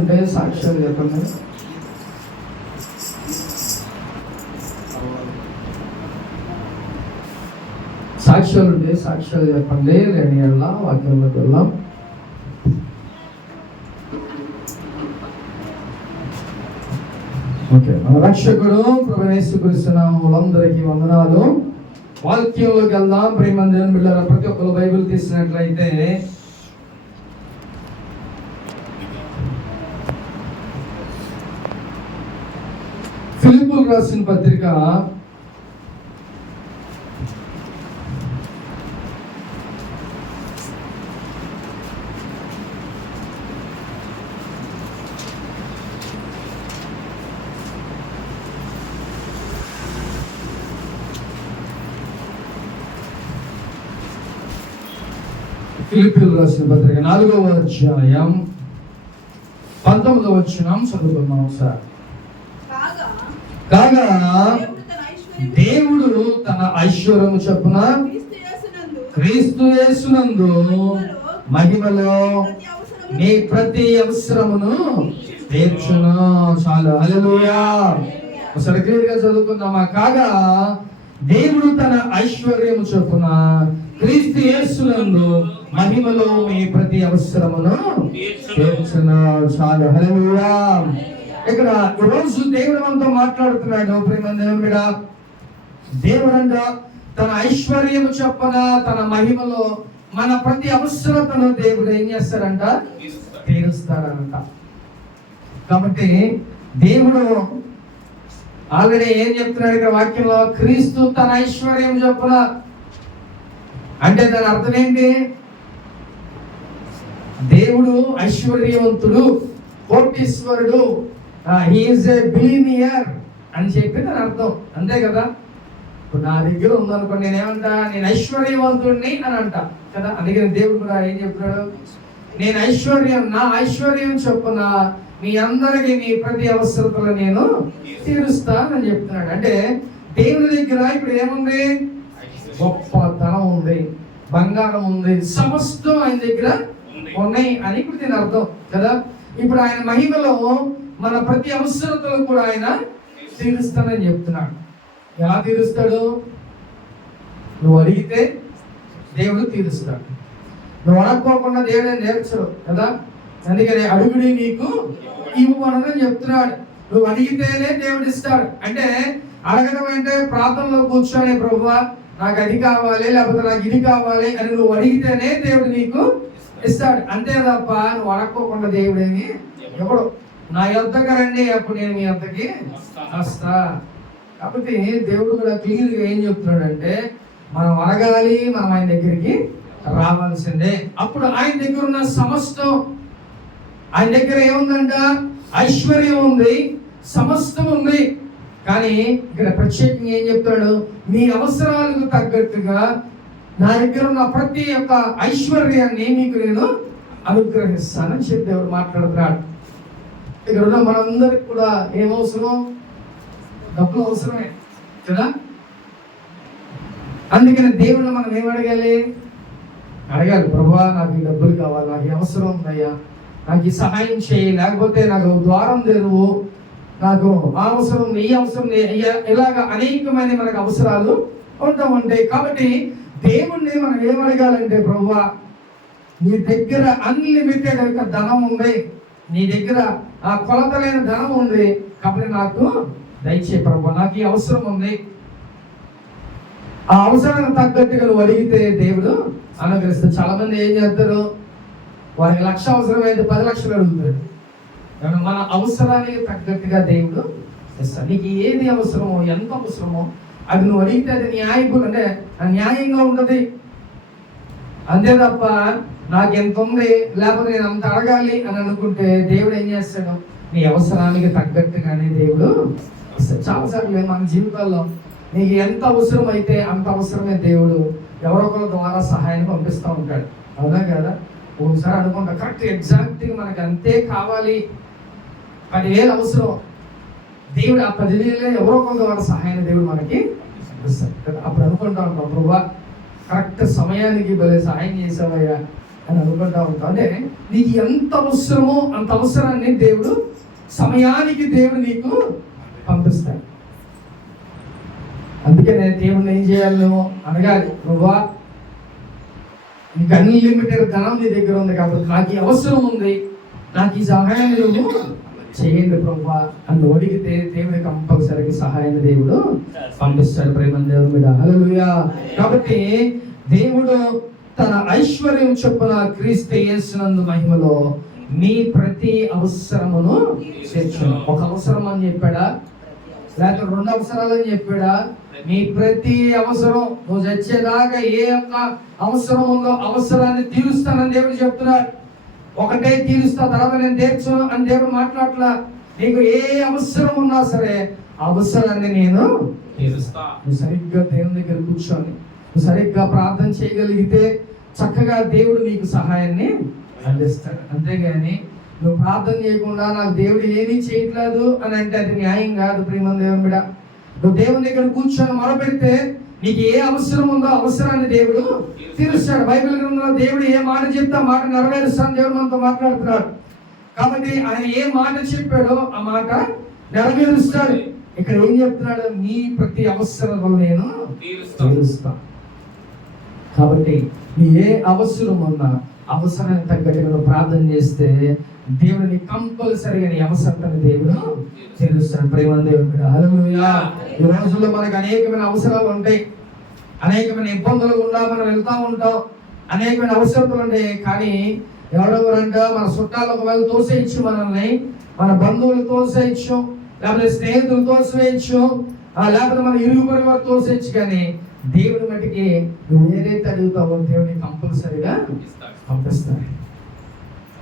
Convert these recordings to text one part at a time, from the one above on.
ఉంటే సాక్ష్యాలు చెప్పండి. సాక్ష్యాలు ఉంటే సాక్ష్యాలు చెప్పండి. లేని ఎలా వాక్యంలోకి వెళ్దాం. ఓకే, మన రక్షకుడు ప్రభువైన యేసుక్రీస్తు నామములో అందరికీ వందనాలు. వాక్యంలోకి వెళ్దాం. ప్రియమైన దేవుని బిడ్డలారా, ప్రతి ఒక్కరు బైబిల్ తీసినట్లయితే ఫిలిప్పీయులకు రాసిన పత్రిక 4వ అధ్యాయం 19వ వచనం చదువుకుందాం ఒకసారి. కాగా దేవుడు తన ఐశ్వర్యము చొప్పున క్రీస్తు యేసునందు మహిమలో మీ ప్రతి అవసరమును తీర్చును. చాలు, హల్లెలూయా. ఒకసారి క్లియర్గా చదువుకుందామా? కాగా దేవుడు తన ఐశ్వర్యము చొప్పున క్రీస్తు యేసునందు మహిమలో మీ ప్రతి అవసరమును తీర్చును. చాలు, హల్లెలూయా. ఇక్కడ ఈరోజు దేవుడు మనతో మాట్లాడుతున్నాడు. ప్రియమైన దేవుని బిడ్డ, దేవుడంట తన ఐశ్వర్యము చొప్పున తన మహిమలో మన ప్రతి అవసరతను దేవుడు ఏం చేస్తాడంట? తీరుస్తాడంట. కాబట్టి దేవుడు ఆల్రెడీ ఏం చెప్తున్నాడు ఇక్కడ వాక్యంలో? క్రీస్తు తన ఐశ్వర్యం చొప్పున. అంటే దాని అర్థం ఏంటి? దేవుడు ఐశ్వర్యవంతుడు, కోటీశ్వరుడు, హీ ఈజ్ ఏ బిలియనియర్ అని చెప్పి దాని అర్థం. అంతే కదా? ఇప్పుడు నా దగ్గర ఉందనుకోండి, నేనేమంటా? నేను ఐశ్వర్యవంతుడిని అని అంట కదా. అందుకని దేవుడు కూడా ఏం చెప్తున్నాడు? నేను ఐశ్వర్యం, నా ఐశ్వర్యం చొప్పున మీ అందరికీ మీ ప్రతి అవసరతలు నేను తీరుస్తానని చెప్తున్నాడు. అంటే దేవుడి దగ్గర ఇప్పుడు ఏముంది? గొప్ప ధనం ఉంది, బంగారం ఉంది, సమస్తం ఆయన దగ్గర ఉన్నాయి అని ఇప్పుడు దీని అర్థం కదా. ఇప్పుడు ఆయన మహిమలో మన ప్రతి అవసరతలు కూడా ఆయన తీరుస్తానని చెప్తున్నాడు. ఎలా తీరుస్తాడు? నువ్వు అడిగితే దేవుడు తీరుస్తాడు. నువ్వు అడగకోకుండా దేవుడు నేర్చడు కదా. అందుకని అడుగుడి నీకు ఇవ్వమని చెప్తున్నాడు. నువ్వు అడిగితేనే దేవుడు ఇస్తాడు. అంటే అడగడం అంటే ప్రార్థనలో కూర్చొని ప్రభువా నాకు అది కావాలి, లేకపోతే నాకు ఇది కావాలి అని నువ్వు అడిగితేనే దేవుడు నీకు ఇస్తాడు. అంతే తప్ప నువ్వు అడగకోకుండా దేవుడేమి ఎవడు. నా యొద్దకు రండి, అప్పుడు నేను మీ యొద్దకి వస్తా. కాబట్టి దేవుడు కూడా క్లియర్గా ఏం చెప్తున్నాడంటే మనం అడగాలి, మనం ఆయన దగ్గరికి రావాల్సిందే. అప్పుడు ఆయన దగ్గర ఉన్న సమస్తం, ఆయన దగ్గర ఏముందంట? ఐశ్వర్యం ఉంది, సమస్తం ఉంది. కానీ ఇక్కడ ప్రత్యేకంగా ఏం చెప్తాడు? మీ అవసరాలకు తగ్గట్టుగా నా దగ్గర ఉన్న ప్రతి ఒక్క ఐశ్వర్యాన్ని మీకు నేను అనుగ్రహిస్తానని చెప్పి దేవుడు మాట్లాడుతున్నాడు. ఇక్కడ ఉన్న మనందరికి కూడా ఏమవసరం? డబ్బులు అవసరమే కదా. అందుకని దేవుడు మనం ఏం అడగాలి? ప్రభువా నాకు ఈ డబ్బులు కావాలి, నాకు ఈ అవసరం ఉందయ్యా, నాకు ఈ సహాయం చేయి, లేకపోతే నాకు ద్వారం తెరువు, నాకు ఆ అవసరం, ఈ అవసరం, ఇలాగ అనేకమైన మనకు అవసరాలు ఉంటాయి. కాబట్టి దేవుణ్ణి మనం ఏం అడగాలంటే, ప్రభువా నీ దగ్గర అన్లిమిటెడ్ యొక్క ధనం ఉంది, నీ దగ్గర ఆ కొలతలేని ధనం ఉంది, కాబట్టి నాకు దయచే ప్రభువా, నాకు ఈ అవసరం ఉంది. ఆ అవసరానికి తగ్గట్టుగా నువ్వు అడిగితే దేవుడు అనుగ్రహిస్తాడు. చాలా మంది ఏం చేస్తారు? వారికి 1,00,000 అవసరమైతే 10 లక్షలు అడుగుతాడు. మన అవసరానికి తగ్గట్టుగా దేవుడు ఇస్తాడు. నీకు ఏది అవసరమో, ఎంత అవసరమో అది నువ్వు అడిగితే అది అంటే న్యాయంగా ఉండదు. అంతే తప్ప నాకు ఎంత ఉంది, లేకపోతే నేను అంత అడగాలి అని అనుకుంటే దేవుడు ఏం చేస్తాడు? నీ అవసరానికి తగ్గట్టుగానే దేవుడు ఇస్తాడు. చాలాసార్లు మన జీవితాల్లో నీకు ఎంత అవసరం అయితే అంత అవసరమే దేవుడు ఎవరో ఒకరి ద్వారా సహాయాన్ని పంపిస్తూ ఉంటాడు. అవునా కదా? ఒకసారి అనుకుంటా కరెక్ట్ ఎగ్జాక్ట్గా మనకు అంతే కావాలి, 10,000 అవసరం, దేవుడు ఆ 10,000 ఎవరో ఒకరి ద్వారా సహాయాన్ని దేవుడు మనకి ఇస్తాడు. అప్పుడు అనుకుంటా ఉంటాం, ప్రభువా కరెక్ట్ సమయానికి భలే సహాయం చేసావయ్యా, అని అనుకుంటా ఉంటాం. అంటే నీకు ఎంత అవసరమో అంత అవసరాన్ని దేవుడు సమయానికి దేవుడు నీకు పంపిస్తాడు. అందుకనే దేవుడిని ఏం చేయాలి, నువ్వు అనగాలి, నువ్వా నీకు అన్లిమిటెడ్ ధనం నీ దగ్గర ఉంది కాబట్టి నాకు ఈ అవసరం ఉంది, నాకు ఈ సహాయాన్ని నువ్వు చేయండి ప్రభువా అని అడిగితే దేవుడి కంపల్సరీగా సహాయాన్ని దేవుడు పంపిస్తాడు. ప్రేమ దేవుని మీద హల్లెలూయా. కాబట్టి దేవుడు తన ఐశ్వర్యం చొప్పున క్రీస్తు యేసునందు మహిమలో మీ ప్రతి అవసరమును తీర్చును. ఒక అవసరం అని చెప్పాడా, లేకపోతే 2 అవసరాలు అని చెప్పాడా? మీ ప్రతి అవసరం, నువ్వు చచ్చేదాకా ఏ ఒక్క అవసరం ఉందో అవసరాన్ని తీరుస్తానని దేవుడు చెప్తున్నాడు. ఒకటే తీరుస్తా, తర్వాత నేను తీర్చను అని దేవుడు మాట్లాడట్లా. నీకు ఏ అవసరం ఉన్నా సరే అవసరాన్ని నేను తీరుస్తా. నువ్వు సరిగ్గా దేవుని దగ్గర కూర్చొని నువ్వు సరిగ్గా ప్రార్థన చేయగలిగితే చక్కగా దేవుడు నీకు సహాయాన్ని అందిస్తాడు. అంతేగాని నువ్వు ప్రార్థన చేయకుండా నాకు దేవుడు ఏమీ చేయట్లేదు అని అంటే అది న్యాయం కాదు. ప్రియమైన దేవుని బిడ్డ, నువ్వు దేవుని దగ్గర కూర్చొని మొరపెడితే నీకు ఏ అవసరం ఉందో అవసరాన్ని దేవుడు తీరుస్తాడు. బైబిల్ గ్రంథంలో దేవుడు ఏ మాట చెప్తే ఆ మాట నెరవేరుస్తాను దేవుడు మనతో మాట్లాడుతున్నాడు. కాబట్టి ఆయన ఏ మాట చెప్పాడో ఆ మాట నెరవేరుస్తాడు. ఇక్కడ ఏం చెప్తున్నాడు, నీ ప్రతి అవసరం నేను తీరుస్తాను. కాబట్టి నీ ఏ అవసరం ఉన్నా అవసరానికి తగ్గట్టుగా ప్రార్థన చేస్తే దేవుడిని కంపల్సరీగా నీ అవసరాన్ని దేవుడు తీరుస్తాడు. ప్రేమ దేవుడు హల్లెలూయా. ఈ రోజుల్లో మనకు అనేకమైన అవసరాలు ఉంటాయి, అనేకమైన ఇబ్బందులు గుండా మనం వెళ్తూ ఉంటాం, అనేకమైన అవసరాలు ఉంటాయి. కానీ ఎవరెవరంట మన చుట్టాలు ఒకవేళ తోసేయచ్చు, మనల్ని మన బంధువులు తోసేయచ్చు, లేకపోతే స్నేహితులు తోసేయచ్చు, లేకపోతే మన ఇరుగు పొరుగు వారు తోసేయచ్చు. కానీ దేవుడి మట్టికి నువ్వు ఏదైతే అడుగుతావో దేవుడిని కంపల్సరీగా పంపిస్తాడు.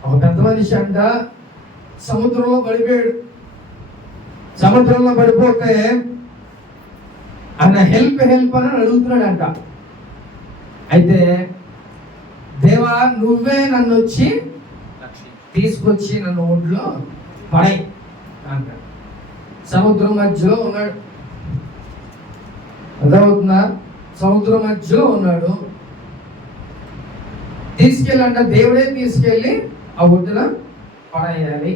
ఒక పెద్ద మనిషి అంట సముద్రంలో పడిపోయాడు. సముద్రంలో పడిపోతే ఆయన హెల్ప్ అని అడుగుతున్నాడు అంట. అయితే దేవా నువ్వే నన్ను వచ్చి తీసుకొచ్చి నన్ను ఒడ్లో పడై అంట. సముద్రం మధ్యలో ఉన్నాడు, అర్థమవుతుందా? సముద్రం మధ్యలో ఉన్నాడు. తీసుకెళ్ళంట, దేవుడే తీసుకెళ్ళి ఆ ఒడ్డున పడేయాలి.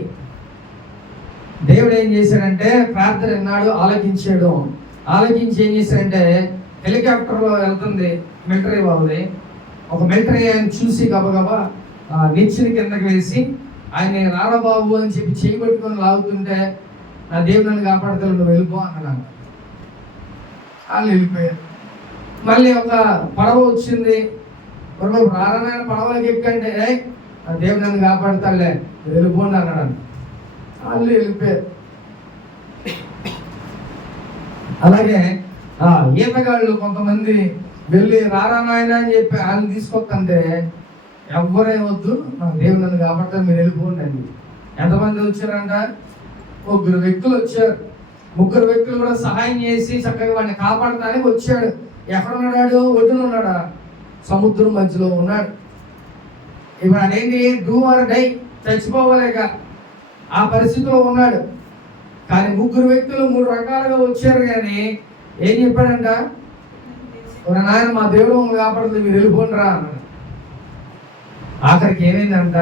దేవుడు ఏం చేశాడంటే ప్రార్థన విన్నాడు, ఆలకించాడు. ఆలకించి ఏం చేశాడంటే హెలికాప్టర్ వెళ్తుంది మిలిటరీ వాళ్ళది. ఒక మిలిటరీ ఆయన చూసి గబగబా నిచ్చిన కిందకి వేసి ఆయన రారాబాబు అని చెప్పి చేయి పట్టుకొని లాగుతుంటే నా దేవుడు నన్ను కాపాడుతాడు, నువ్వు వెళ్ళిపో అన్నాడు. వాళ్ళు వెళ్ళిపోయారు. మళ్ళీ ఒక పడవ వచ్చింది, రారాయణ పడవలకి ఎక్కంటే ఆ దేవుడు నన్ను కాపాడుతాడులే వెళ్ళిపోండి అన్నాడు. వాళ్ళు వెళ్ళిపోయారు. అలాగే ఈతగాళ్ళు కొంతమంది వెళ్ళి రారాయణ అని చెప్పి ఆయన తీసుకొస్తుంటే ఎవరేమొద్దు, నాకు దేవుడు నన్ను కాపాడుతాడు మీరు వెళ్ళిపోండి అండి. ఎంతమంది వచ్చారంట? 3 వ్యక్తులు వచ్చారు. 3 వ్యక్తులు కూడా సహాయం చేసి చక్కగా వాడిని కాపాడటానికి వచ్చాడు. ఎక్కడున్నాడు? ఒడ్డున ఉన్నాడా? సముద్రం మధ్యలో ఉన్నాడు. ఇప్పుడు అదేంటి, డూ ఆర్ డై, చచ్చిపోవాలేక ఆ పరిస్థితిలో ఉన్నాడు. కానీ 3 వ్యక్తులు 3 రకాలుగా వచ్చారు. కానీ ఏం చెప్పాడంట, నాయన మా దేవుడు మమ్మల్ని కాపాడుతుంది మీరు వెళ్ళిపోండి రా అన్నాడు. ఆఖరికి ఏమైందంట,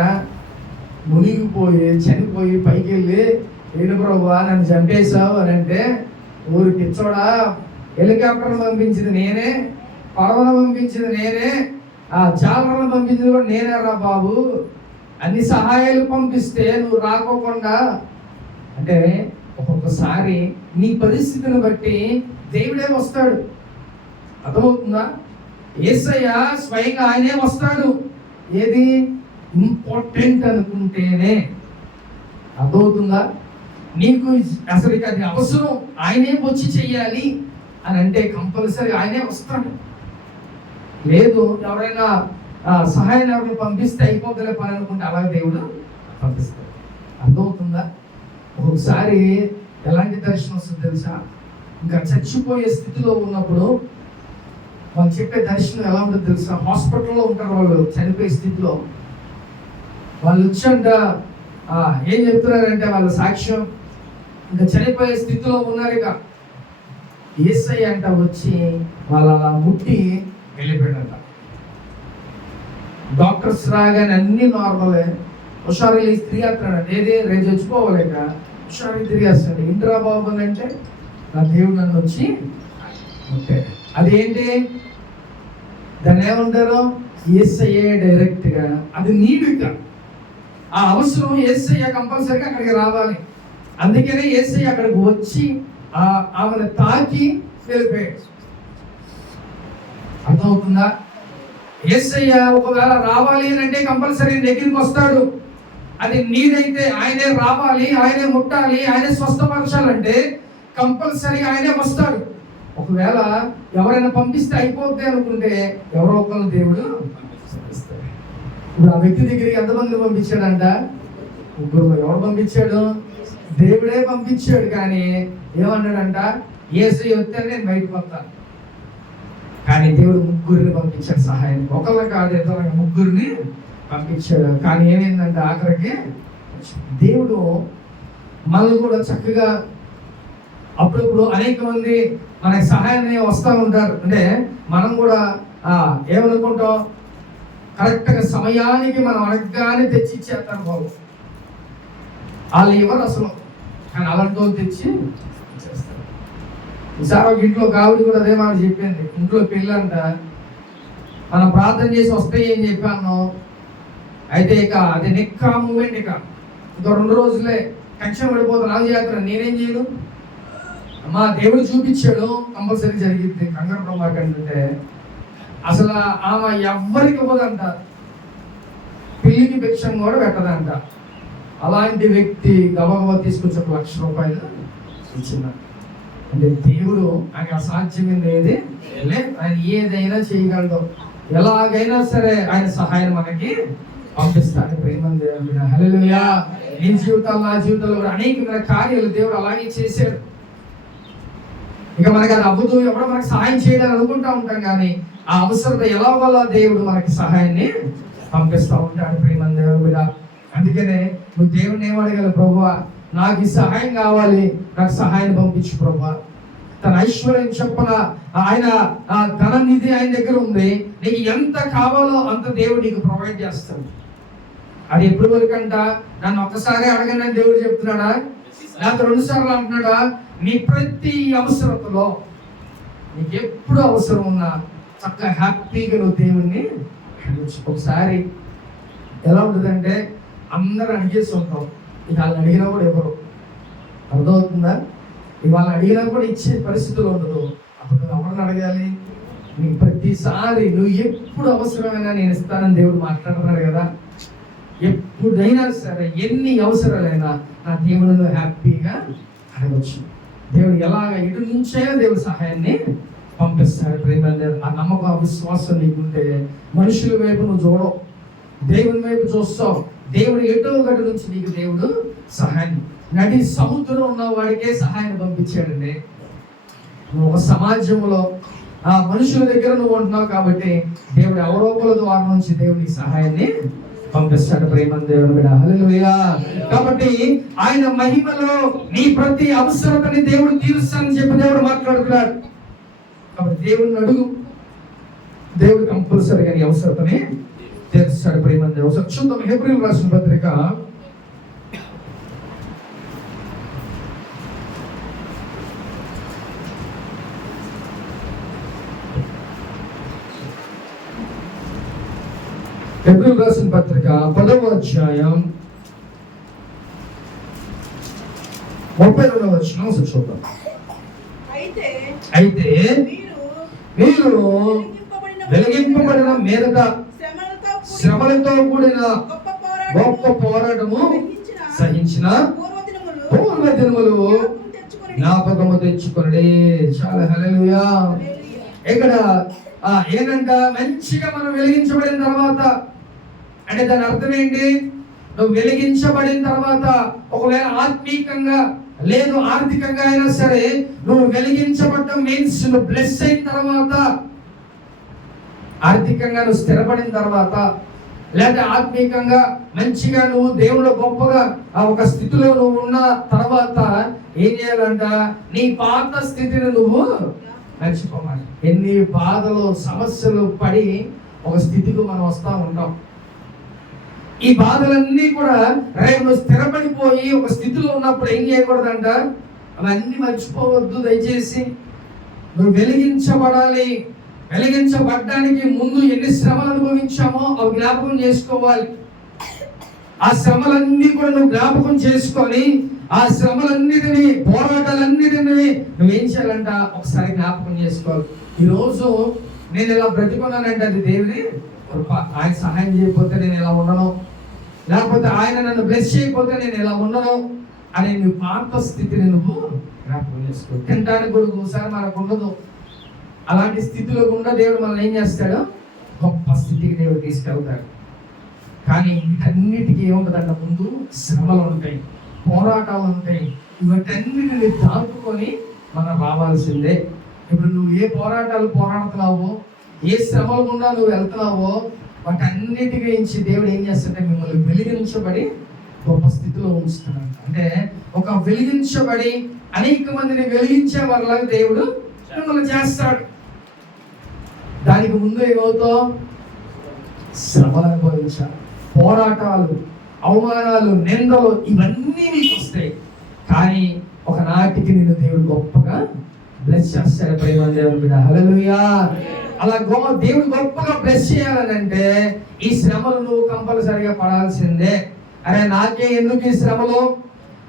మునిగిపోయి చనిపోయి పైకి వెళ్ళి ఏడు ప్రభువా నన్ను చంపేశావు అని అంటే, ఊరు పిచ్చోడా, హెలికాప్టర్ను పంపించింది నేనే, పడవను పంపించింది నేనే, ఆ చాలలను పంపించింది కూడా నేనే రా బాబు, అన్ని సహాయాలు పంపిస్తే నువ్వు రాకోకుండా అంటే ఒక్కొక్కసారి నీ పరిస్థితిని బట్టి దేవుడే వస్తాడు. అర్థమవుతుందా? యేసయ్య స్వయంగా ఆయనే వస్తాడు. ఏది ఇంపార్టెంట్ అనుకుంటేనే. అర్థమవుతుందా? నీకు అసలు ఇక అది అవసరం, ఆయనే వచ్చి చెయ్యాలి అని అంటే కంపల్సరీ ఆయనే వస్తాడు. లేదు ఎవరైనా సహాయం ఎవరిని పంపిస్తే అయిపోతలే పని అనుకుంటే అలా దేవుడు పంపిస్తాడు. అర్థమవుతుందా? ఒకసారి ఎలాంటి దర్శనం వస్తుంది తెలుసా? ఇంకా చచ్చిపోయే స్థితిలో ఉన్నప్పుడు వాళ్ళు చెప్పే దర్శనం ఎలా ఉంటుంది తెలుసా? హాస్పిటల్లో ఉంటారు వాళ్ళు, చనిపోయే స్థితిలో. వాళ్ళు వచ్చంట ఏం చెప్తున్నారంటే వాళ్ళ సాక్ష్యం, ఇంకా చనిపోయే స్థితిలో ఉన్నారు. ఇక యేసయ్య అంట వచ్చి వాళ్ళు అలా ముట్టి వెళ్ళిపోయాడంట. డాక్టర్స్ రాగానే అన్ని నార్మలే, హుషారు స్త్రీ అంటున్నాడు, ఏది రేపు చచ్చిపోవాలేక హుషారు తిరిగేస్తాడు. ఇంట్రా బాబు అని అంటే నా దేవుడు నన్ను వచ్చి అంటే అదేంటి, దాన్ని ఏమంటారు, యేసయ్యే డైరెక్ట్గా, అది నీడిక, ఆ అవసరం యేసయ్య కంపల్సరీగా అక్కడికి రావాలి. అందుకనే యేసయ్య అక్కడికి వచ్చి ఆమెను తాకి వెళ్ళిపోయాడు. అర్థమవుతుందా? యేసయ్య ఒకవేళ రావాలి అని అంటే కంపల్సరీ దగ్గరికి వస్తాడు. అది నీడైతే ఆయనే రావాలి, ఆయనే ముట్టాలి, ఆయనే స్వస్థపరచాలంటే కంపల్సరీ ఆయనే వస్తాడు. ఒకవేళ ఎవరైనా పంపిస్తే అయిపోద్ది అనుకుంటే ఎవరో ఒకరు దేవుడు పంపిస్తాడు. ఇప్పుడు ఆ వ్యక్తి దగ్గరికి ఎంతమంది పంపించాడంట? ముగ్గురు. ఎవరు పంపించాడు? దేవుడే పంపించాడు. కానీ ఏమన్నాడంట, యేసయ్య వస్తే నేను బయటకు వస్తాను. కానీ దేవుడు ముగ్గురిని పంపించాడు సహాయం. ఒకళ్ళ కాదు, ఇద్దరు, ముగ్గురిని పంపించాడు. కానీ ఏమైందంటే ఆఖరికి దేవుడు మనల్ని కూడా చక్కగా అప్పుడప్పుడు అనేక మంది మనకి సహాయాన్ని వస్తూ ఉంటారు. అంటే మనం కూడా ఏమనుకుంటాం, కరెక్ట్గా సమయానికి మనం అడగగానే తెచ్చి ఇచ్చేస్తారు బాబు. వాళ్ళు ఎవరు అసలు, కానీ అలాంటి వాళ్ళు తెచ్చి ఇచ్చేస్తారు. ఈసారి ఒక ఇంట్లో కావిడి కూడా అదే మాట చెప్పింది. ఇంట్లో పెళ్ళంట, మనం ప్రార్థన చేసి వస్తాయి అని చెప్పాను. అయితే ఇక అది నిక్కా మూమెంట్, ఇక 2 రోజులే టెన్షన్ పడిపోతాను, నాకు చేస్తాను, నేనేం చేయను. అమ్మా దేవుడు చూపించాడు, కంపల్సరీ జరిగింది. కంగారు ప్రమాకంటే అసలు ఆమె ఎవ్వరికి ఇవ్వదంట, పిల్లికి భిక్షం కూడా పెట్టదంట. అలాంటి వ్యక్తి గబగబా తీసుకొచ్చి 1,00,000 రూపాయలు ఇచ్చింద. అంటే దేవుడు ఆయన అసాధ్యమైంది ఏది లేదు, ఆయన ఏదైనా చేయగలడు. ఎలాగైనా సరే ఆయన సహాయం మనకి పంపిస్తాడు. ప్రేమ దేవుడు. హల్లెలూయా. నీ జీవితాలు, నా జీవితంలో కూడా అనేకమైన కార్యాలు దేవుడు అలాగే చేశాడు. ఇక మనకి అది అవ్వదు, ఎవడో మనకి సహాయం చేయడానికి అనుకుంటా ఉంటాం, కానీ ఆ అవసరత ఎలా వల్ల దేవుడు మనకి సహాయాన్ని పంపిస్తూ ఉంటాడు. ప్రేమ దేవుడా. అందుకనే నువ్వు దేవుడిని ఏమడగలవు, ప్రభువా నాకు ఈ సహాయం కావాలి, నాకు సహాయం పంపించు ప్రభువా. తన ఐశ్వర్యం చెప్పన ఆయన ధన నిధి ఆయన దగ్గర ఉంది, నీకు ఎంత కావాలో అంత దేవుడు నీకు ప్రొవైడ్ చేస్తాడు. అది ఎప్పుడు వరకంట, నన్ను ఒక్కసారి అడగనని దేవుడు చెప్తున్నాడా, లేకపోతే 2 సార్లు అంటున్నాడా? నీ ప్రతి అవసరతలో నీకు ఎప్పుడు అవసరం ఉన్నా చక్కగా హ్యాపీగా నువ్వు దేవుణ్ణి అడగచ్చు. ఒకసారి ఎలా ఉంటుందంటే అందరూ అడిగేసి ఉంటాం, ఇక వాళ్ళని అడిగినా కూడా ఎవరు, అర్థమవుతుందా? ఇవాళ అడిగినా కూడా ఇచ్చే పరిస్థితులు ఉండదు. అప్పుడు నువ్వు ఎవరిని అడగాలి? నీకు ప్రతిసారి నువ్వు ఎప్పుడు అవసరమైనా నేను ఇస్తానని దేవుడు మాట్లాడుతున్నాడు కదా. ఎప్పుడైనా సరే ఎన్ని అవసరాలైనా నా దేవుడు హ్యాపీగా అడగచ్చు. దేవుడు ఎలాగ ఎటు నుంచైనా దేవుడు సహాయాన్ని పంపిస్తాడు. ప్రేమ ఆ నమ్మకం, ఆ విశ్వాసం నీకుంటే మనుషుల వైపు నువ్వు చూడవు, దేవుని వైపు చూస్తావు. దేవుడు ఎటో గడి నుంచి నీకు దేవుడు సహాయం, నడి సముద్రం ఉన్న వాడికే సహాయాన్ని పంపించాడండి. నువ్వు ఒక సమాజంలో ఆ మనుషుల దగ్గర నువ్వు ఉంటున్నావు కాబట్టి దేవుడు ఎవరో ఒకరి ద్వారా నుంచి దేవుడి సహాయాన్ని పంపిస్తాడు. ప్రేమ దేవుడు. హల్లెలూయా. కాబట్టి ఆయన మహిమలో నీ ప్రతి అవసరతని దేవుడు తీరుస్తానని చెప్పి దేవుడు మాట్లాడుతున్నాడు. కాబట్టి దేవుడిని అడుగు, దేవుడు కంపల్సరీగా నీ అవసరతని తీరుస్తాడు. ప్రేమ దేవుడు. చూద్దాం హెబ్రీయులకు రాసిన పత్రిక 10వ అధ్యాయం 32వ వచనం చూద్దాం. అయితే మీరు వెలిగింపబడిన మీదట శ్రమలతో కూడిన గొప్ప పోరాటము సహించిన పూర్వ దినములు జ్ఞాపకము తెచ్చుకొనుడి. చాలా హల్లెలూయా. ఇక్కడ ఏంటంట, మంచిగా మనం వెలిగించబడిన తర్వాత అంటే దాని అర్థం ఏంటి? నువ్వు వెలిగించబడిన తర్వాత ఒకవేళ ఆత్మీకంగా లేదు ఆర్థికంగా అయినా సరే నువ్వు వెలిగించబడటం మీన్స్ నువ్వు బ్లెస్ అయిన తర్వాత, ఆర్థికంగా నువ్వు స్థిరపడిన తర్వాత, లేదా ఆత్మీకంగా మంచిగా నువ్వు దేవుడు గొప్పగా ఒక స్థితిలో నువ్వు ఉన్న తర్వాత ఏం చేయాలంట? నీ పాత స్థితిని నువ్వు మర్చిపోవాలి. ఎన్ని బాధలు సమస్యలు పడి ఒక స్థితికి మనం వస్తూ ఉంటాం. ఈ బాధలన్నీ కూడా రేపు నువ్వు స్థిరపడిపోయి ఒక స్థితిలో ఉన్నప్పుడు ఏం చేయకూడదంట, అవన్నీ మర్చిపోవద్దు. దయచేసి నువ్వు వెలిగించబడాలి. వెలిగించబడ్డానికి ముందు ఎన్ని శ్రమలు అనుభవించామో అవి జ్ఞాపకం చేసుకోవాలి. ఆ శ్రమలన్నీ కూడా నువ్వు జ్ఞాపకం చేసుకొని ఆ శ్రమలన్నిటినీ, పోరాటాలన్నిటినీ నువ్వేం చేయాలంట ఒకసారి జ్ఞాపకం చేసుకోవాలి. ఈరోజు నేను ఇలా బ్రతికున్నానంటే అది దేవుని కృప. ఆయన సహాయం చేయకపోతే నేను ఇలా ఉండను, లేకపోతే ఆయన నన్ను బ్లెస్ చేయకపోతే నేను ఇలా ఉండను అని నీ పాత స్థితిని నువ్వు జ్ఞాపకం చేసుకో. తినడానికి కూడా ఒకసారి మనకు ఉండదు. అలాంటి స్థితిలో కూడా దేవుడు మనల్ని ఏం చేస్తాడు, గొప్ప స్థితికి దేవుడు తీసుకెళ్తాడు. కానీ వీటన్నిటికీ ఏముంటుందంట, ముందు శ్రమలు ఉంటాయి, పోరాటాలు ఉంటాయి. వీటన్నిటిని దాటుకొని మనం రావాల్సిందే. ఇప్పుడు నువ్వు ఏ పోరాటాలు పోరాడుతున్నావో, ఏ శ్రమలు గుండా నువ్వు వెళ్తున్నావో, వాటన్నిటి గురించి దేవుడు ఏం చేస్తాడంటే మిమ్మల్ని వెలిగించబడి గొప్ప స్థితిలో ఉంచుతున్నాడు. అంటే ఒక వెలిగించబడి అనేక మందిని వెలిగించే వాళ్ళగా దేవుడు మిమ్మల్ని చేస్తాడు. దానికి ముందు ఏమవుతావు, శ్రమలు అనుభవించాలి, పోరాటాలు, అవమానాలు, నిందలు ఇవన్నీ నీకు వస్తాయి. కానీ ఒకనాటికి నేను దేవుడు గొప్పగా బ్లెస్ చేస్తాడు. ప్రేమ దేవుని బిడ్డ, హల్లెలూయా. అలా దేవుడు గొప్పగా బ్లెస్ చేయాలనంటే ఈ శ్రమలు నువ్వు కంపల్సరిగా పడాల్సిందే. అరే నాకే ఎందుకు ఈ శ్రమలు,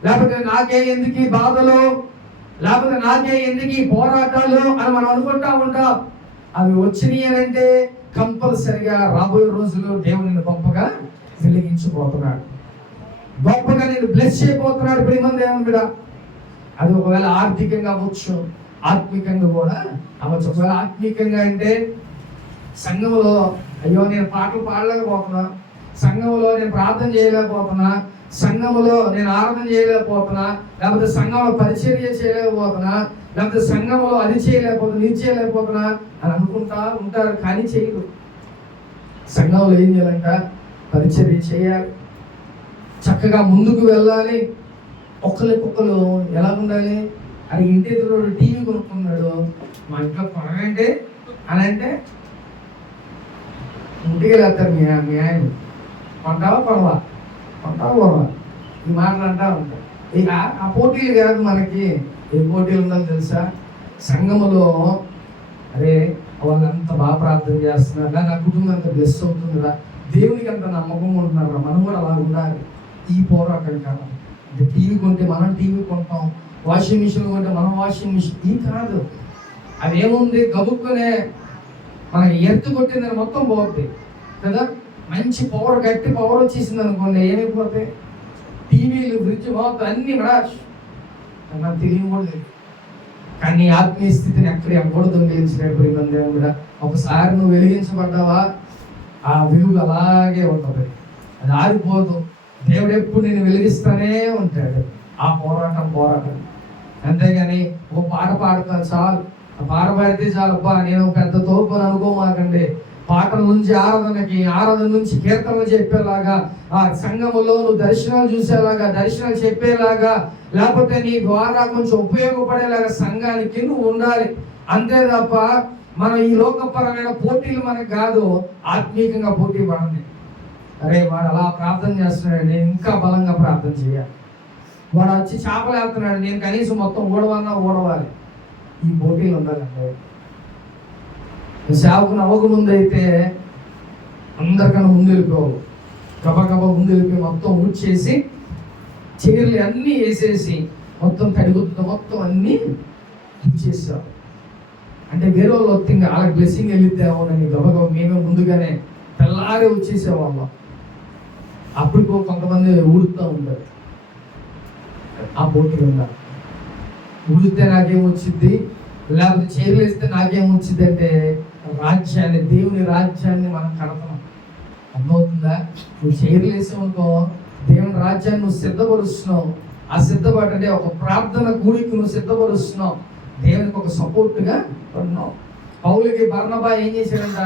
లేకపోతే నాకే ఎందుకు ఈ బాధలు, లేకపోతే నాకే ఎందుకు ఈ పోరాటాలు అని మనం అనుకుంటా ఉంటాం. అవి వచ్చినాయి అని అంటే కంపల్సరిగా రాబోయే రోజుల్లో దేవుడు నిన్ను గొప్పగా వెలిగించబోతున్నాడు, గొప్పగా నేను బ్లెస్ చేయబోతున్నాడు. ప్రేమ దేవుని బిడ్డ, అది ఒకవేళ ఆర్థికంగా అవ్వచ్చు, ఆత్మికంగా కూడా అవ్వచ్చు. ఒకవేళ ఆత్మికంగా అంటే సంఘంలో అయ్యో నేను పాటలు పాడలేకపోతున్నా, సంఘంలో నేను ప్రార్థన చేయలేకపోతున్నా, సంఘంలో నేను ఆరాధన చేయలేకపోతున్నా, లేకపోతే సంఘంలో పరిచర్య చేయలేకపోతున్నా, లేకపోతే సంఘంలో అది చేయలేకపోతున్నా, ఇది చేయలేకపోతున్నా అని అనుకుంటా ఉంటారు. కానీ చేయరు. సంఘంలో ఏం చేయాలంట, పరిచర్య చేయాలి, చక్కగా ముందుకు వెళ్ళాలి. ఒక్కరికొక్కరు ఎలా ఉండాలి. అది ఇంటి ఎదురు టీవీ కొనుక్కున్నాడు, మా ఇంట్లో కొనగంటే అని అంటే ఇంటికి వెళ్తారు. మీ ఆయన కొంటావా కొనవా, కొంటావా కొనవా, ఈ మాటలు అంటా ఉంటాయి. ఇక ఆ పోటీలు కాదు మనకి. ఏ పోటీలు ఉండాలో తెలుసా, సంఘములో అరే వాళ్ళంతా బాగా ప్రార్థన చేస్తున్నారు, నా కుటుంబం అంత బ్లెస్ అవుతుందిరా, దేవునికి అంత నమ్మకం ఉంటున్నారా, మనం కూడా అలా ఉండాలి. ఈ పోరాటం కాదు. టీవీ కొంటే మనం టీవీ కొంటాం, వాషింగ్ మిషన్ కొంటే మనం వాషింగ్ మిషన్, ఈ కాదు. అదేముంది, గబుక్కునే మనకి ఎర్త్ కొట్టిందని మొత్తం పోతుంది కదా. మంచి పవర్, గట్టి పవర్ వచ్చేసింది అనుకోండి, ఏమైపోతాయి టీవీలు, ఫ్రిడ్జ్ మొత్తం అన్ని నాకు తెలియని కూడా తెలియదు. కానీ ఆత్మీయ స్థితిని ఎక్కడ ఎవ్వడు దొంగిలించినప్పుడు ఇబ్బంది కూడా. ఒకసారి నువ్వు వెలిగించబడ్డావా, ఆ వెలుగు అలాగే ఉంటుంది, అది ఆరిపోదు. దేవుడు ఎప్పుడు నేను వెలిగిస్తానే ఉంటాడు. ఆ పోరాటం అంతేగాని ఓ పాట పాడతా చాలు, ఆ పాట పాడితే చాలు, అబ్బా నేను పెద్ద తోపు అని అనుకోమాకండి. పాటల నుంచి ఆరాధన నుంచి కీర్తనలు చెప్పేలాగా, ఆ సంఘములో నువ్వు దర్శనాలు చూసేలాగా, దర్శనాలు చెప్పేలాగా, లేకపోతే నీ ద్వారా కొంచెం ఉపయోగపడేలాగా సంఘానికి నువ్వు ఉండాలి. అంతే తప్ప మనం ఈ లోకపరమైన పోటీలు మనకు కాదు, ఆత్మీయంగా పోటీ పడండి. అరే వాడు అలా ప్రార్థన చేస్తున్నాడు, నేను ఇంకా బలంగా ప్రార్థన చేయాలి. వాడు వచ్చి చేపలు వేస్తున్నాడు, నేను కనీసం మొత్తం ఓడవాలి. ఈ పోటీలు ఉండాలండి. సేవకుని అవ్వకముందు అయితే అందరికన్నా ముందు వెళ్ళిపోవు, గబగబా ముందు వెళ్ళిపోయి మొత్తం ఊడ్చేసి చీరలు అన్నీ వేసేసి మొత్తం తడిగుద్దు మొత్తం అన్నీ ఇచ్చేసావు. అంటే వేరే వాళ్ళు వస్తే ఇంకా వాళ్ళకి బ్లెస్సింగ్ వెళ్ళిద్దామోనని గబగబా మేమే ముందుగానే తెల్లారే వచ్చేసేవాళ్ళం. అప్పుడు కొంతమంది ఊడుతూ ఉంటారు. ఆ పోటీ ఉండాలి. ఊడితే నాకేం వచ్చింది, లేకపోతే చీరలు వేస్తే నాకేం వచ్చింది అంటే రాజ్యాన్ని, దేవుని రాజ్యాన్ని మనం కడతాం. అర్థమవుతుందా? నువ్వు చీరలు వేసావనుకో దేవుని రాజ్యాన్ని నువ్వు సిద్ధపరుస్తున్నావు. ఆ సిద్ధపడి అంటే ఒక ప్రార్థన కూడికి నువ్వు సిద్ధపరుస్తున్నావు, దేవునికి ఒక సపోర్ట్గా ఉన్నావు. పౌలుకి బర్నబా ఏం చేశాడంట,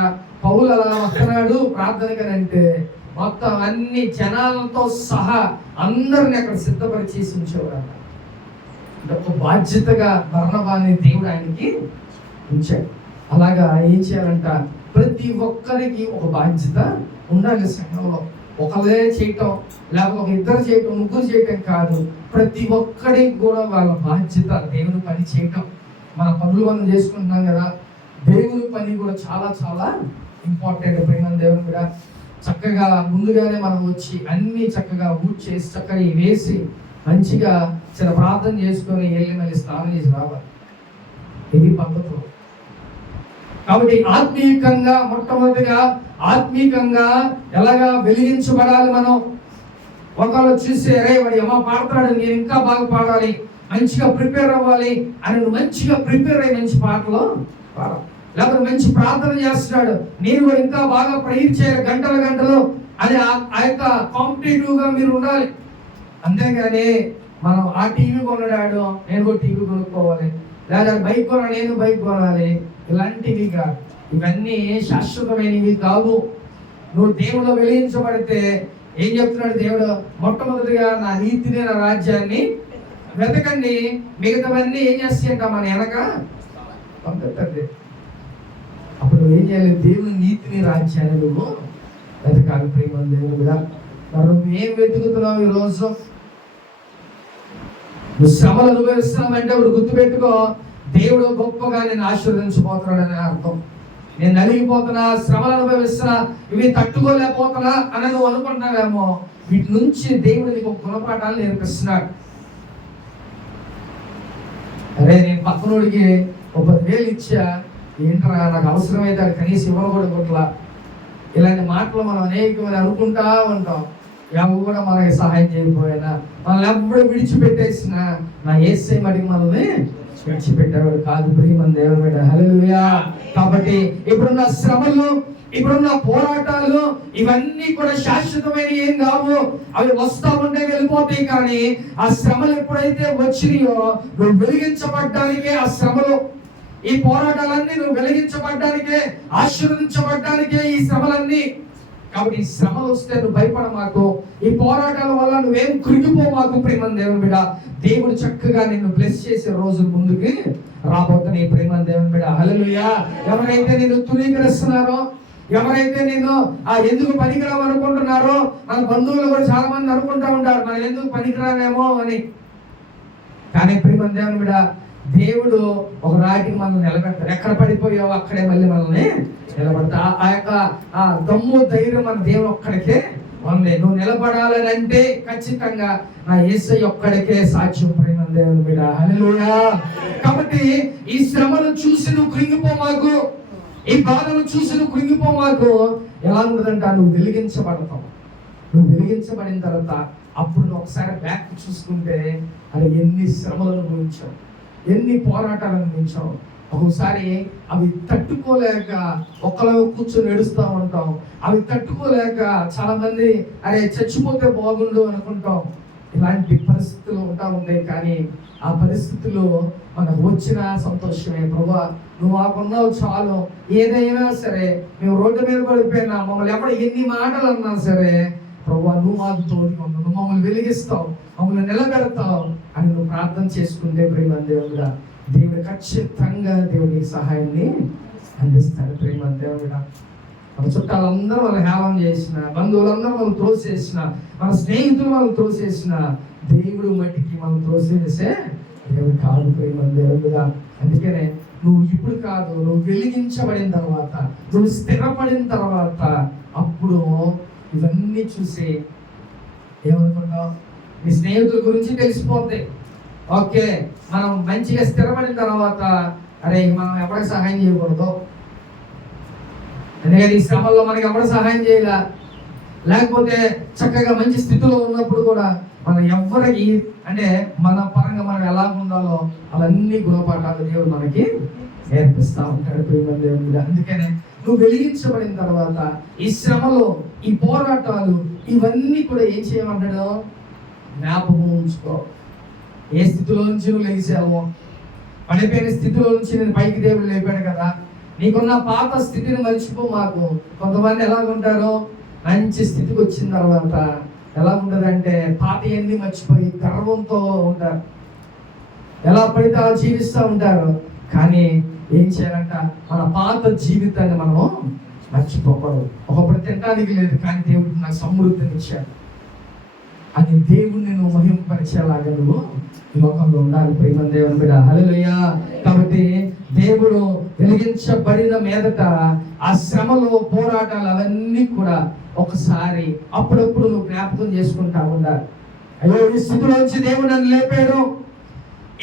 పౌలు అలా వస్తున్నాడు ప్రార్థనకని అంటే మొత్తం అన్ని జనాలతో సహా అందరిని అక్కడ సిద్ధపరిచేసి ఉంచేవాడు. అంటే ఒక బాధ్యతగా బర్నబాని దేవుడు ఆయనకి ఉంచాడు. అలాగా ఏం చేయాలంట, ప్రతి ఒక్కరికి ఒక బాధ్యత ఉండాలి సంఘంలో. ఒకళ్ళే చేయటం, లేకపోతే ఒక ఇద్దరు చేయటం, ముగ్గురు చేయటం కాదు. ప్రతి ఒక్కరికి కూడా వాళ్ళ బాధ్యత దేవుని పని చేయటం. మన పనులు మనం చేసుకుంటున్నాం కదా, దేవుని పని కూడా చాలా చాలా ఇంపార్టెంట్. ప్రేమ దేవుని కూడా చక్కగా ముందుగానే మనం వచ్చి అన్ని చక్కగా చేసి చక్కగా వేసి మంచిగా చిన్న ప్రార్థన చేసుకొని వెళ్ళి మళ్ళీ స్నానం చేసి రావాలి. ఇది పద్ధతులు. కాబట్టి ఆత్మీయంగా మొట్టమొదటిగా ఆత్మీయంగా ఎలాగా వెలిగించబడాలి మనం. ఒకళ్ళు చూస్తే అరే వాడు ఏమో పాడతాడు, నేను ఇంకా బాగా పాడాలి, మంచిగా ప్రిపేర్ అవ్వాలి అని నువ్వు మంచిగా ప్రిపేర్ అయ్యి మంచి పాటలు పాడాలి. లేకపోతే మంచి ప్రార్థన చేస్తున్నాడు, నేను కూడా ఇంకా బాగా ప్రేయర్ చేయాలి గంటలు అని ఆ యొక్క కాంపిటేటివ్గా మీరు ఉండాలి. అంతేగాని మనం ఆ టీవీ కొనడాడు, నేను కూడా టీవీ కొనుక్కోవాలి, లేదా బైక్ కొన నేను బైక్ కొనాలి, ఇలాంటివి కాదు. ఇవన్నీ శాశ్వతమైనవి కావు. నువ్వు దేవుడు వెలిగించబడితే ఏం చెప్తున్నాడు దేవుడు? మొట్టమొదటిగా నా నీతిని, నా రాజ్యాన్ని వెతకండి, మిగతావన్నీ ఏం చేస్తాయంట మన వెనక పంపుతుంది. అప్పుడు ఏం చేయాలి? దేవుని నీతిని, రాజ్యాన్ని నువ్వు వెతకాలి. ప్రేమ దేవుడు కూడా మరి నువ్వు ఏం వెతుకుతున్నావు ఈరోజు? నువ్వు శ్రమలు అనుభవిస్తున్నావంటే ఇప్పుడు గుర్తుపెట్టుకో, దేవుడు గొప్పగా నేను ఆశీర్వదించబోతున్నాడని అర్థం. నేను నలిగిపోతున్నా, శ్రమలు అనుభవిస్తున్నా, ఇవి తట్టుకోలేకపోతున్నా అని నువ్వు అనుకుంటున్నావేమో, వీటి నుంచి దేవుడు నీకు గుణపాఠాలు నేర్పిస్తున్నాడు. అరే నేను పక్కనోడికి ఒక 10,000 ఇచ్చా, ఏంట్రా నాకు అవసరమైతే అది కనీసం ఇవ్వకూడదు. ఇలాంటి మాటలు మనం అనేకమైన అనుకుంటా ఉంటాం. ఎవరు కూడా మనకి సహాయం చేయకపోయినా, మనల్ని ఎప్పుడు విడిచిపెట్టేసినా నా యేసే మటుకు మనల్ని విడిచిపెట్టేవాడు కాదు. ప్రియమైన దేవుని బిడ్డ, హల్లెలూయా. కాబట్టి ఇప్పుడున్న శ్రమలు, ఇప్పుడున్న పోరాటాలు ఇవన్నీ కూడా శాశ్వతమైన ఏం కావు. అవి వస్తా ఉంటే వెళ్ళిపోతాయి. కానీ ఆ శ్రమలు ఎప్పుడైతే వచ్చినాయో నువ్వు వెలిగించబడ్డానికే ఆ శ్రమలు, ఈ పోరాటాలన్నీ నువ్వు వెలిగించబడ్డానికే, ఆశీర్వదించబడ్డానికే ఈ శ్రమలన్నీ. కాబట్టి ఈ శ్రమలు వస్తే నువ్వు భయపడ మాకు, ఈ పోరాటాల వల్ల నువ్వేం కృంగిపో మాకు. ప్రేమన్ దేవుని బిడ్డ, దేవుడు చక్కగా నిన్ను బ్లెస్ చేసే రోజులు ముందుకి రాబోతున్నాయి. ప్రేమన్ దేవుని బిడ్డ, హల్లెలూయా. ఎవరైతే నిన్ను తునీకరిస్తున్నారో, ఎవరైతే నేను ఎందుకు పనికిరావు అనుకుంటున్నారో, మన బంధువులు కూడా చాలా మంది అనుకుంటా ఉంటారు మనం ఎందుకు పనికిరామేమో అని. కానీ ప్రేమన్ దేవుని బిడ్డ, దేవుడు ఒక రాటికి మనల్ని నిలబెడతాడు. ఎక్కడ పడిపోయావో అక్కడే మళ్ళీ మనల్ని నిలబడతా. ఆ యొక్క ఆ దమ్ము ధైర్యం మన దేవుడు ఒక్కడికే ఉంది. నువ్వు నిలబడాలని అంటే ఖచ్చితంగా నా యేసయ్య ఒక్కడికే సాక్ష్యం. ప్రేమ దేవుని బిడ్డ, హల్లెలూయా. కాబట్టి ఈ శ్రమను చూసి నువ్వు కృంగిపో మాకు, ఈ బాధను చూసి నువ్వు కృంగిపో మాకు. ఎలా ఉంటుందంట, నువ్వు వెలిగించబడతావు. నువ్వు వెలిగించబడిన తర్వాత అప్పుడు నువ్వు ఒకసారి బ్యాక్ చూసుకుంటే అది ఎన్ని శ్రమలు అనుభవించావు, ఎన్ని పోరాటాలు అనుభవించావు. ఒకసారి అవి తట్టుకోలేక ఒకళ్ళ కూర్చొని ఏడుస్తూ ఉంటాం. అవి తట్టుకోలేక చాలా మంది అరే చచ్చిపోతే బాగుండు అనుకుంటాం. ఇలాంటి పరిస్థితులు ఉంటాయి. కానీ ఆ పరిస్థితులు మనకు వచ్చిన సంతోషమే. ప్రభువా నువ్వు మాకున్నావు చాలు. ఏదైనా సరే మేము రోడ్డు మీద పడిపోయినా, మమ్మల్ని ఎవరు ఎన్ని మాటలు అన్నా సరే, ప్రభువా నువ్వు మాకు తోడుగా ఉన్నావు, నువ్వు మమ్మల్ని వెలిగిస్తావు, మమ్మల్ని నిలబెడతావు అని నువ్వు ప్రార్థన చేసుకుంటే ప్రేమ దేవుడా, దేవుడు ఖచ్చితంగా దేవుడికి సహాయాన్ని అందిస్తాడు. ప్రేమ దేవుడా, మన చుట్టాలందరూ మనం హేళన చేసిన, బంధువులందరూ మనం త్రోసేసిన, మన స్నేహితులు మనం త్రోసేసిన, దేవుడు మట్టికి మనం త్రోసేసే దేవుడు కాదు. ప్రేమ దేవుడా, అందుకనే నువ్వు ఇప్పుడు కాదు, నువ్వు వెలిగించబడిన తర్వాత, నువ్వు స్థిరపడిన తర్వాత అప్పుడు ఇవన్నీ చూసి ఏమనుకున్నావు, నీ స్నేహితుల గురించి తెలిసిపోతాయి. ఓకే, మనం మంచిగా స్థిరపడిన తర్వాత అరే మనం ఎవరికి సహాయం చేయకూడదు, ఎందుకంటే ఈ శ్రమల్లో మనకి ఎవరు సహాయం చేయాల, లేకపోతే చక్కగా మంచి స్థితిలో ఉన్నప్పుడు కూడా మనం ఎవరికి అంటే మన పరంగా మనం ఎలా ఉండాలో అవన్నీ గుణపాఠాలు దేవుడు మనకి నేర్పిస్తూ ఉంటాడు. ప్రేమ దేవుడు, అందుకనే నువ్వు వెలిగించబడిన తర్వాత ఈ శ్రమలు, ఈ పోరాటాలు ఇవన్నీ కూడా ఏం చేయమంటాడు, జ్ఞాపకం ఉంచుకో. ఏ స్థితిలో నుంచి నువ్వు లేచావో, పడిపోయిన స్థితిలో నుంచి నేను పైకి దేవుడు లేపాడు కదా, నీకున్న పాత స్థితిని మర్చిపో మాకు. కొంతమంది ఎలాగుంటారో మంచి స్థితికి వచ్చిన తర్వాత ఎలా ఉండదంటే పాత ఎన్ని మర్చిపోయి గర్వంతో ఉంటారు, ఎలా పడితే అలా జీవిస్తూ ఉంటారు. కానీ ఏం చేయాలంట, మన పాత జీవితాన్ని మనము మర్చిపోకూడదు. ఒకప్పుడు తినడానికి లేదు, కానీ దేవుడు నాకు సమృద్ధిని ఇచ్చాడు అని దేవుడిని నువ్వు మహిమపరిచేలాగా నువ్వు ఈ లోకంలో ఉండాలి. ప్రేమ దేవుని బిడ్డ, హల్లెలూయా. కాబట్టి దేవుడు వెలిగించబడిన మీదట ఆ శ్రమలు, పోరాటాలు అవన్నీ కూడా ఒకసారి అప్పుడప్పుడు నువ్వు జ్ఞాపకం చేసుకుంటా ఉండాలి. అయ్యో, ఈ స్థితిలోంచి దేవుడు నన్ను లేపాడు,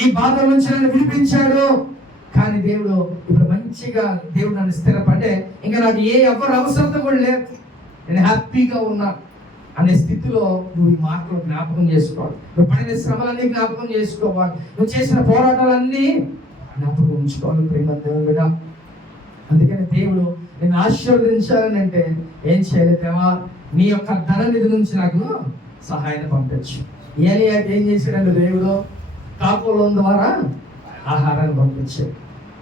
ఈ బాధల నుంచి నన్ను విడిపించాడు, కానీ దేవుడు ఇప్పుడు మంచిగా దేవుడు నన్ను స్థిరపడే, ఇంకా నాకు ఎవరు అవసరత కూడా లేదు, నేను హ్యాపీగా ఉన్నా అనే స్థితిలో నువ్వు ఈ మాటలు జ్ఞాపకం చేసుకోవాలి. నువ్వు పడిన శ్రమలన్నీ జ్ఞాపకం చేసుకోవాలి. నువ్వు చేసిన పోరాటాలన్నీ జ్ఞాపకం ఉంచుకోవాలి. ప్రేమ దేవుని బిడ్డ, అందుకని దేవుడు నేను ఆశీర్వదించాలని అంటే ఏం చేయలేదేవా, నీ యొక్క ధననిధి నుంచి నాకు సహాయాన్ని పంపించు. ఏలియాకి ఏం చేశాడంటే దేవుడు కాకులం ద్వారా ఆహారాన్ని పంపించాడు.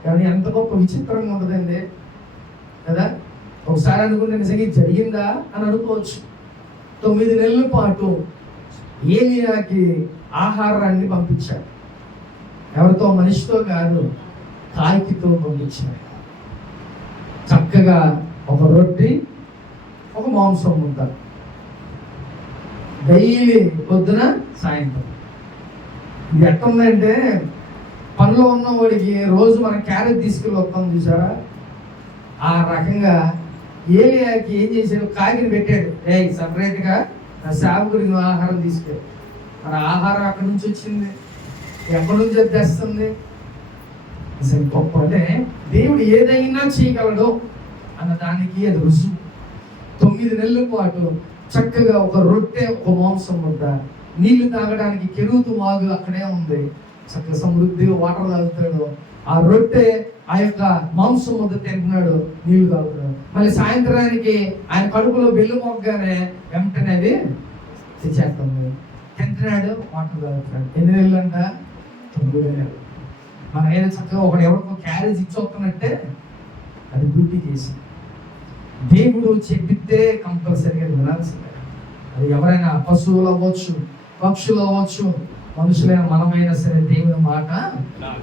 కానీ ఎంత గొప్ప విచిత్రంగా ఉంటుందండి కదా. ఒకసారి అనుకుంటే నిజంగా జరిగిందా అని అనుకోవచ్చు. 9 నెలల పాటు ఏలియాకి ఆహారాన్ని పంపించాడు. ఎవరితో? మనిషితో కాదు, కాకితో పంపించాడు. చక్కగా ఒక రొట్టి, ఒక మాంసం ముద్ద డైలీ పొద్దున సాయంత్రం. ఇది ఎట్టుందంటే పనిలో ఉన్నవాడికి రోజు మనం క్యారెట్ తీసుకెళ్ళి వస్తాం చూసారా, ఆ రకంగా ఏలియాకి ఏం చేశాడు, కాకిని పెట్టాడు. సపరేట్గా నా సేవకుడికి నువ్వు ఆహారం తీసుకెళ్ళి. మరి ఆహారం అక్కడి నుంచి వచ్చింది, ఎక్కడి నుంచి తెస్తుంది? అసలు గొప్ప అంటే దేవుడు ఏదైనా చేయగలడు అన్న దానికి అది రుజువు. 9 నెలల పాటు చక్కగా ఒక రొట్టె, ఒక మాంసం ముద్ద, నీళ్లు తాగడానికి కెరూతు వాగు అక్కడే ఉంది, చక్కగా సమృద్ధిగా వాటర్ తాగుతాడు. ఆ రొట్టె, ఆ యొక్క మాంసం ముద్ద తింటున్నాడు, నీళ్లు తాగుతున్నాడు. మళ్ళీ సాయంత్రానికి ఆయన కడుపులో బెల్లు మొగ్గగానే వెంటనే అది తెచ్చేస్తుంది, తింటున్నాడు, వాటర్ తాగుతున్నాడు. ఎన్ని నెలలు అంట? 9 నెలలు. మనం ఏదో చక్కగా ఒకటి ఎవరికో క్యారేజ్ ఇచ్చొస్తున్నట్టే అది డ్యూటీ చేసి, దేవుడు చెప్పితే కంపల్సరీగా వినాల్సిందే. అది ఎవరైనా పశువులు అవ్వచ్చు, పక్షులు అవ్వచ్చు, మనుషులైన మనమైనా సరే దేవుని మాట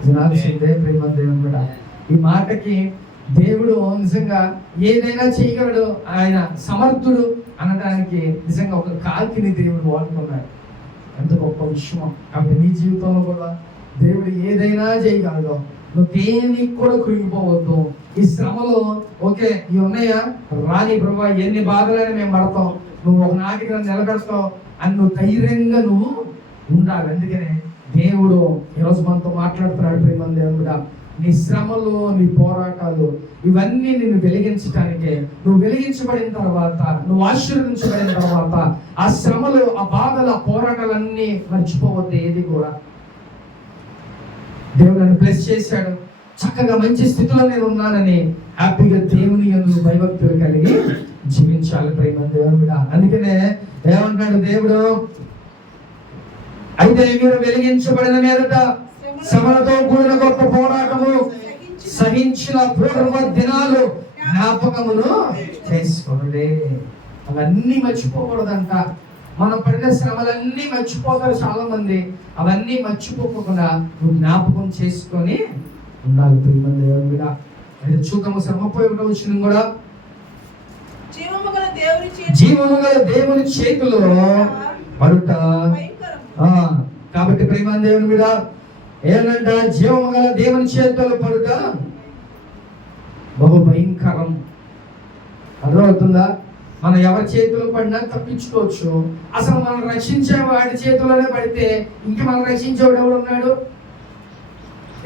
వినాల్సిందే. ప్రేమ దేవుని కూడా ఈ మాటకి దేవుడు నిజంగా ఏదైనా చేయగలడు, ఆయన సమర్థుడు అనడానికి నిజంగా ఒక కాకిని దేవుడు వాడుకున్నాడు. ఎంత గొప్ప విషయం. కాబట్టి నీ జీవితంలో కూడా దేవుడు ఏదైనా చేయగలడు. నువ్వు దేనికి కూడా కృంగిపోవద్దు. ఈ శ్రమలో ఓకే ఇవి ఉన్నాయా, రాని ప్రభా, ఎన్ని బాధలైనా మేము పడతాం, నువ్వు ఒక నాటికి నన్ను నిలబెడతావు అని నువ్వు ధైర్యంగా నువ్వు ఉండాలి. అందుకనే దేవుడు ఈరోజు మనతో మాట్లాడుతున్నాడు. ప్రేమ దేవుడా, నీ శ్రమలు, నీ పోరాటాలు ఇవన్నీ నిన్ను వెలిగించడానికే. నువ్వు వెలిగించబడిన తర్వాత, నువ్వు ఆశీర్వదించబడిన తర్వాత ఆ శ్రమలు, ఆ బాధలు, ఆ పోరాటాలన్నీ మర్చిపోవద్దు ఏది కూడా. దేవుడు నన్ను బ్లెస్ చేశాడు, చక్కగా మంచి స్థితిలో నేను ఉన్నానని హ్యాపీగా దేవుని యందు భయభక్తులు కలిగి జీవించాలి. ప్రేమ దేవుడా, అందుకనే ఏమంటాడు దేవుడు, అయితే మీరు వెలిగించబడిన మీదట శ్రమలతో కూడిన గొప్ప పోరాటము సహించిన పూర్వ దినాలు జ్ఞాపకమును చేసుకోండి. అవన్నీ మర్చిపోకూడదంట. మనం పడిన శ్రమలన్నీ మర్చిపోతారు చాలా మంది. అవన్నీ మర్చిపోకుండా నువ్వు జ్ఞాపకం చేసుకొని ఉండాలి. ప్రేమ దేవుని మీద అయితే చూద్దాము. 31వ వచనం కూడా, జీవము గల దేవుని చేతిలో పడుట. కాబట్టి ప్రేమ దేవుని మీద ఏంటంట, జీవము గల దేవుని చేతిలో పడుట బహు భయంకరం. అర్థమవుతుందా? మనం ఎవరి చేతిలో పడినా తప్పించుకోవచ్చు. అసలు మనం రక్షించే వాడి చేతిలోనే పడితే ఇంక మనం రక్షించేవాడు ఎవడు ఉన్నాడు?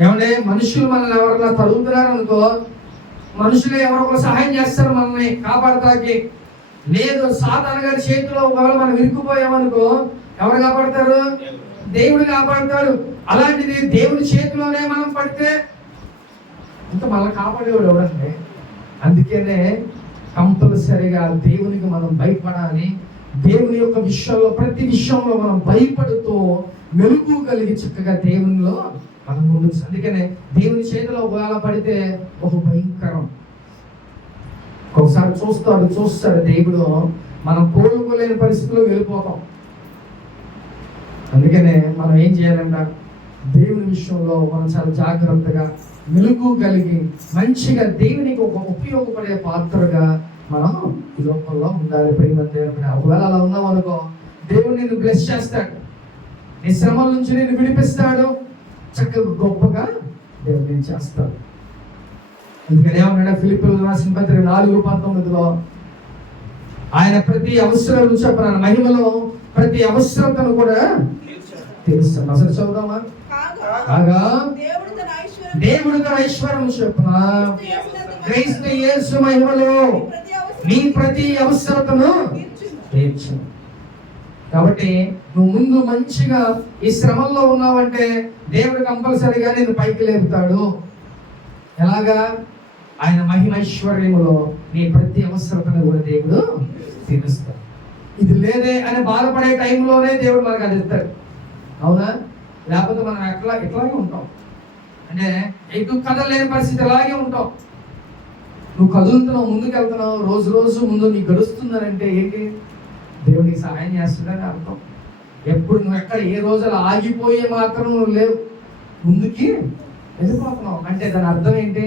ఏమంటే మనుషులు మనల్ని ఎవరైనా తరుగుతున్నారు అనుకో, మనుషులే ఎవరొకరు సహాయం చేస్తారు మనల్ని కాపాడతాకి. లేదు, సాతాను గారి చేతిలో ఒకవేళ మనం ఇరుక్కుపోయామనుకో, ఎవరు కాపాడతారు? దేవుడు కాపాడతాడు. అలాంటిది దేవుడి చేతిలోనే మనం పడితే ఇంకా మనల్ని కాపాడేవాడు ఎవడండి? అందుకనే కంపల్సరిగా దేవునికి మనం భయపడాలి. దేవుని యొక్క విషయంలో, ప్రతి విషయంలో మనం భయపడుతూ మెలుగు కలిగి చక్కగా దేవునిలో మనం ముందుకు. అందుకనే దేవుని చేతిలో ఒకవేళ పడితే ఒక భయంకరం. ఒకసారి చూస్తాడు దేవుడు, మనం కోలుకోలేని పరిస్థితిలో వెళ్ళిపోతాం. అందుకనే మనం ఏం చేయాలంట, దేవుని విషయంలో మనం చాలా జాగ్రత్తగా మెలుగు కలిగి మంచిగా దేవునికి ఒక ఉపయోగపడే పాత్రగా మనం ఈ లోకంలో ఉండాలి. ప్రేమ దేవుడు, ఒకవేళ అలా ఉన్నాం అనుకో, దేవుడు నిన్ను బ్లెస్ చేస్తాడు, నీ శ్రమల నుంచి నేను విడిపిస్తాడు, చక్కగా గొప్పగా దేవుడు నేను చేస్తాడు. అందుకని ఏమన్నా ఫిలిప్పీయులకు రాసిన పత్రిక 4:19 ఆయన ప్రతి అవసరం చెప్పిన మహిమలో ప్రతి అవసరతను కూడా తెలుస్తాడు. అసలు చదువుదామా? కాగా దేవుడు తన ఐశ్వర్యం చెప్పిన క్రీస్తు యేసు మహిమలో నీ ప్రతి అవసరతను తీర్చును. కాబట్టి నువ్వు ముందు మంచిగా ఈ శ్రమల్లో ఉన్నావంటే దేవుడు కంపల్సరిగా నేను పైకి లేపుతాడు. ఎలాగా? ఆయన మహిమైశ్వర్యములో నీ ప్రతి అవసరతను కూడా దేవుడు తీరుస్తాడు. ఇది లేదే అని బాధపడే టైంలోనే దేవుడు మనకు అది ఇస్తాడు. అవునా? లేకపోతే మనం ఇట్లాగే ఉంటాం, అంటే ఎటు కదలేని పరిస్థితి అలాగే ఉంటాం. నువ్వు కదులుతున్నావు, ముందుకు వెళ్తున్నావు, రోజు రోజు ముందు నీకు గడుస్తుందనంటే ఏంటి? దేవునికి సహాయం చేస్తుందని అర్థం. ఎప్పుడు నువ్వు ఎక్కడ ఏ రోజు అలా ఆగిపోయే మాత్రం నువ్వు లేవు, ముందుకి వెళ్ళిపోతున్నావు అంటే దాని అర్థం ఏంటి?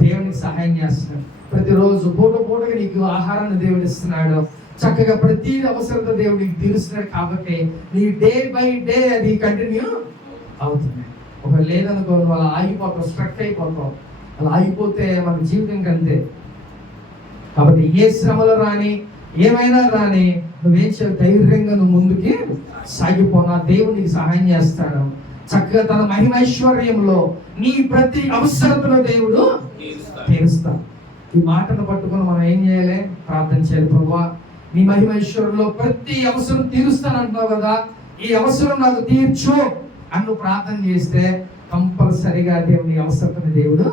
దేవునికి సహాయం చేస్తున్నాడు. ప్రతిరోజు పూటకి నీకు ఆహారాన్ని దేవుడు ఇస్తున్నాడు, చక్కగా ప్రతి అవసరత దేవుడు నీకు తీరుస్తున్నాడు. కాబట్టి నీ డే బై డే అది కంటిన్యూ అవుతుంది. ఒక లేదనుకో, నువ్వు అలా ఆగిపోతావు, స్ట్రక్ అయిపోతావు. అలా ఆగిపోతే మన జీవితం కంతే. కాబట్టి ఏ శ్రమలు రాని, ఏమైనా రాని, నువ్వేం చేయాలి? ధైర్యంగా నువ్వు ముందుకి సాగిపోనా, దేవుడు నీకు సహాయం చేస్తాడు. చక్కగా తన మహిమైశ్వర్యంలో నీ ప్రతి అవసరతను దేవుడు తీరుస్తాడు. ఈ మాటను పట్టుకుని మనం ఏం చేయాలి? ప్రార్థన చేయాలి. ప్రభువా, నీ మహిమైశ్వర్యంలో ప్రతి అవసరం తీరుస్తానంటున్నావు కదా, ఈ అవసరం నాకు తీర్చు అన్ను ప్రార్థన చేస్తే కంపల్సరిగా దేవుని అవసరతని దేవుడు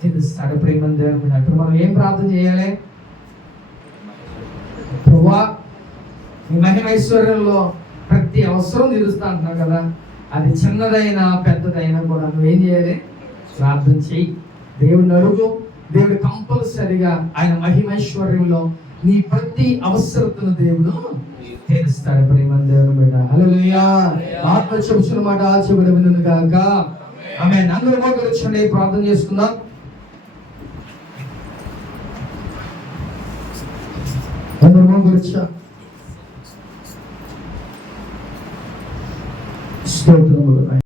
తీరుస్తాడు. ప్రేమ దేవుడు అప్పుడు మనం ఏం ప్రార్థన చేయాలి? ప్రభువా, నీ మహిమైశ్వర్యంలో ప్రతి అవసరం తీరుస్తా అంటున్నావు కదా, అది చిన్నదైనా పెద్దదైనా కూడా నువ్వేం చేయాలి? ప్రార్థన చెయ్యి, దేవుడిని అడుగు. దేవుడు కంపల్సరిగా ఆయన మహిమైశ్వర్యంలో నీ ప్రతి అవసరతను దేవుడు తీరుస్తాడు. ప్రేమ దేవుని బిడ్డ, హల్లెలూయా. ఆత్మ చెబుతున్న మాట చెబుడు వినును గాక. ఆమేన్. అందరూ మోకరించండి, ప్రార్థన చేసుకుందాం. అందరూ మోకరించా. స్తోత్రములు.